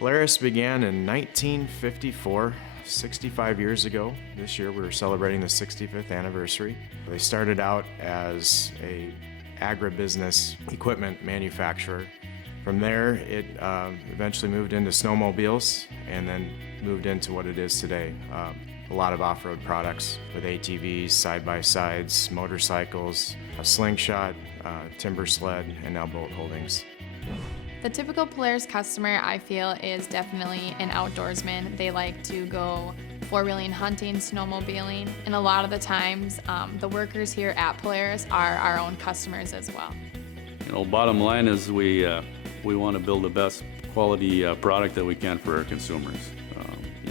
Polaris began in 1954, 65 years ago. This year we were celebrating the 65th anniversary. They started out as a agribusiness equipment manufacturer. From there, it eventually moved into snowmobiles and then moved into what it is today. A lot of off-road products with ATVs, side-by-sides, motorcycles, a slingshot, timber sled, and now boat holdings. The typical Polaris customer, I feel, is definitely an outdoorsman. They like to go four-wheeling, hunting, snowmobiling, and a lot of the times, the workers here at Polaris are our own customers as well. Bottom line is we want to build the best quality product that we can for our consumers.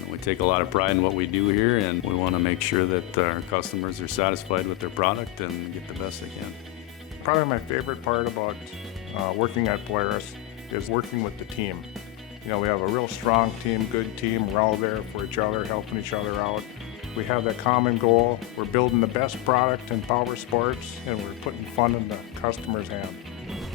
We take a lot of pride in what we do here, and we want to make sure that our customers are satisfied with their product and get the best they can. Probably my favorite part about working at Polaris is working with the team. We have a real strong team, good team. We're all there for each other, helping each other out. We have that common goal. We're building the best product in power sports, and we're putting fun in the customer's hand.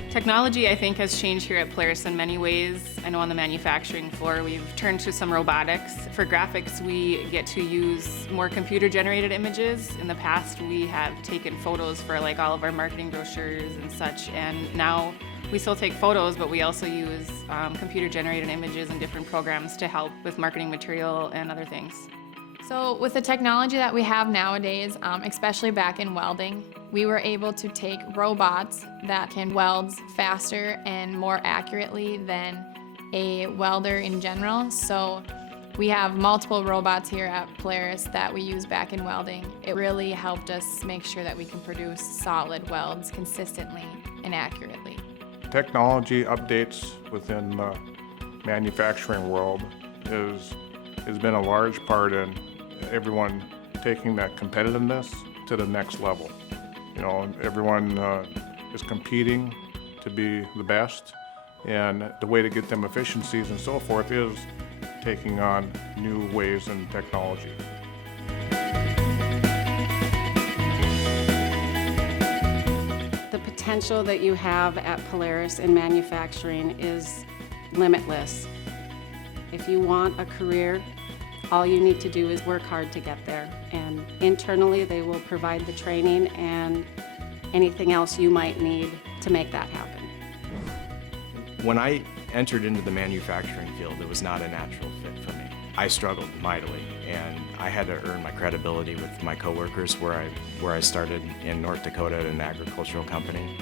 Technology, I think, has changed here at Polaris in many ways. I know on the manufacturing floor, we've turned to some robotics. For graphics, we get to use more computer-generated images. In the past, we have taken photos for all of our marketing brochures and such, and now we still take photos, but we also use computer-generated images and different programs to help with marketing material and other things. So with the technology that we have nowadays, especially back in welding, we were able to take robots that can weld faster and more accurately than a welder in general. So we have multiple robots here at Polaris that we use back in welding. It really helped us make sure that we can produce solid welds consistently and accurately. Technology updates within the manufacturing world has been a large part in everyone taking that competitiveness to the next level. Everyone is competing to be the best, and the way to get them efficiencies and so forth is taking on new ways in technology. The potential that you have at Polaris in manufacturing is limitless. If you want a career, all you need to do is work hard to get there. And internally, they will provide the training and anything else you might need to make that happen. When I entered into the manufacturing field, it was not a natural fit for me. I struggled mightily, and I had to earn my credibility with my coworkers where I started in North Dakota at an agricultural company.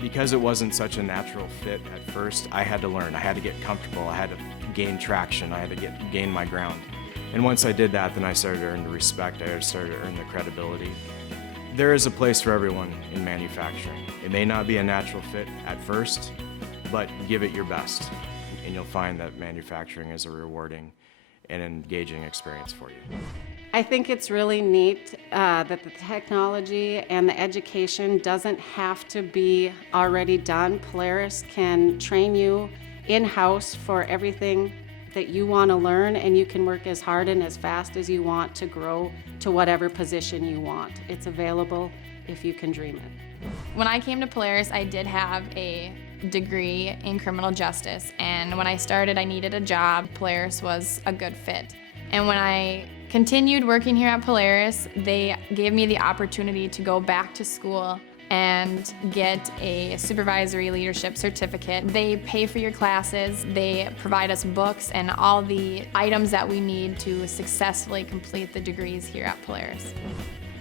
Because it wasn't such a natural fit at first, I had to learn. I had to get comfortable. I had to gain traction. I had to gain my ground. And once I did that, then I started to earn the respect. I started to earn the credibility. There is a place for everyone in manufacturing. It may not be a natural fit at first, but give it your best, and you'll find that manufacturing is a rewarding and engaging experience for you. I think it's really neat that the technology and the education doesn't have to be already done. Polaris can train you in-house for everything that you want to learn, and you can work as hard and as fast as you want to grow to whatever position you want. It's available if you can dream it. When I came to Polaris, I did have a degree in criminal justice, and when I started, I needed a job. Polaris was a good fit. And when I continued working here at Polaris, they gave me the opportunity to go back to school and get a supervisory leadership certificate. They pay for your classes, they provide us books and all the items that we need to successfully complete the degrees here at Polaris.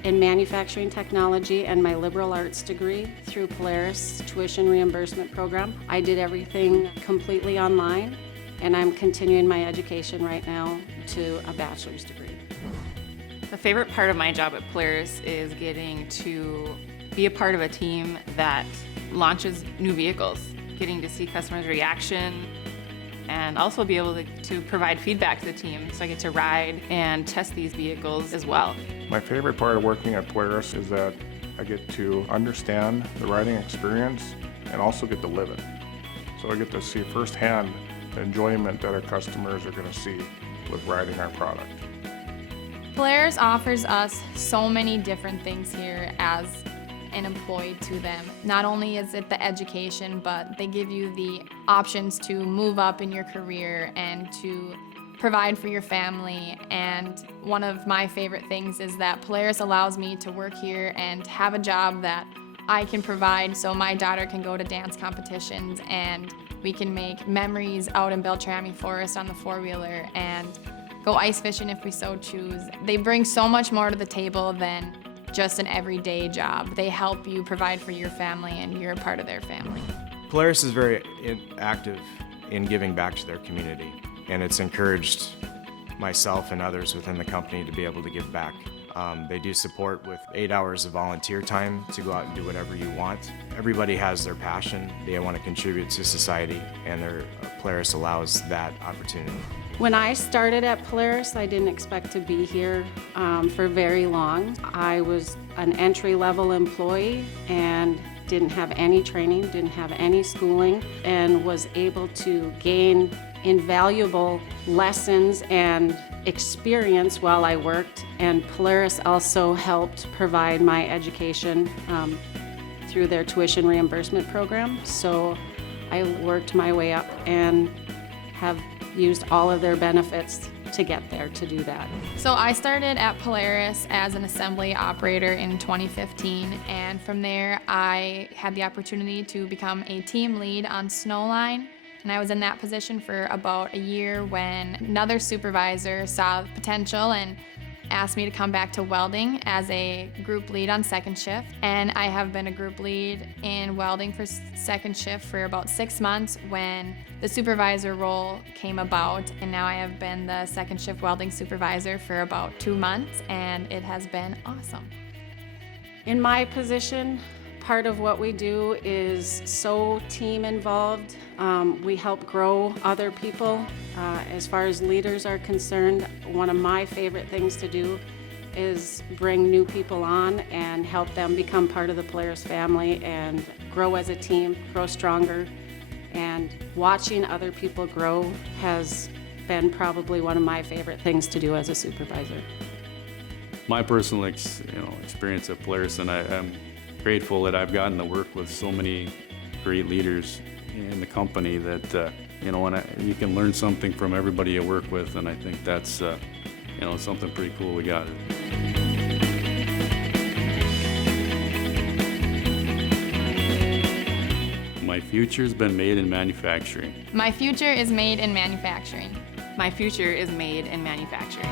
In manufacturing technology and my liberal arts degree through Polaris tuition reimbursement program, I did everything completely online, and I'm continuing my education right now to a bachelor's degree. The favorite part of my job at Polaris is getting to be a part of a team that launches new vehicles, getting to see customers' reaction, and also be able to provide feedback to the team. So I get to ride and test these vehicles as well. My favorite part of working at Polaris is that I get to understand the riding experience and also get to live it. So I get to see firsthand the enjoyment that our customers are going to see with riding our product. Polaris offers us so many different things here as an employee to them. Not only is it the education, but they give you the options to move up in your career and to provide for your family. And one of my favorite things is that Polaris allows me to work here and have a job that I can provide so my daughter can go to dance competitions and we can make memories out in Beltrami Forest on the four-wheeler and go ice fishing if we so choose. They bring so much more to the table than just an everyday job. They help you provide for your family and you're a part of their family. Polaris is very active in giving back to their community, and it's encouraged myself and others within the company to be able to give back. They do support with 8 hours of volunteer time to go out and do whatever you want. Everybody has their passion. They want to contribute to society, and Polaris allows that opportunity. When I started at Polaris, I didn't expect to be here for very long. I was an entry-level employee and didn't have any training, didn't have any schooling, and was able to gain invaluable lessons and experience while I worked. And Polaris also helped provide my education through their tuition reimbursement program. So I worked my way up and have used all of their benefits to get there to do that. So I started at Polaris as an assembly operator in 2015, and from there I had the opportunity to become a team lead on Snowline. And I was in that position for about a year when another supervisor saw the potential and asked me to come back to welding as a group lead on second shift. And I have been a group lead in welding for second shift for about 6 months when the supervisor role came about. And now I have been the second shift welding supervisor for about 2 months, and it has been awesome. In my position, part of what we do is so team involved. We help grow other people. As far as leaders are concerned, one of my favorite things to do is bring new people on and help them become part of the Polaris family and grow as a team, grow stronger. And watching other people grow has been probably one of my favorite things to do as a supervisor. My personal experience at Polaris, and I'm grateful that I've gotten to work with so many great leaders in the company that you can learn something from everybody you work with, and I think that's something pretty cool we got. My future's been made in manufacturing. My future is made in manufacturing. My future is made in manufacturing.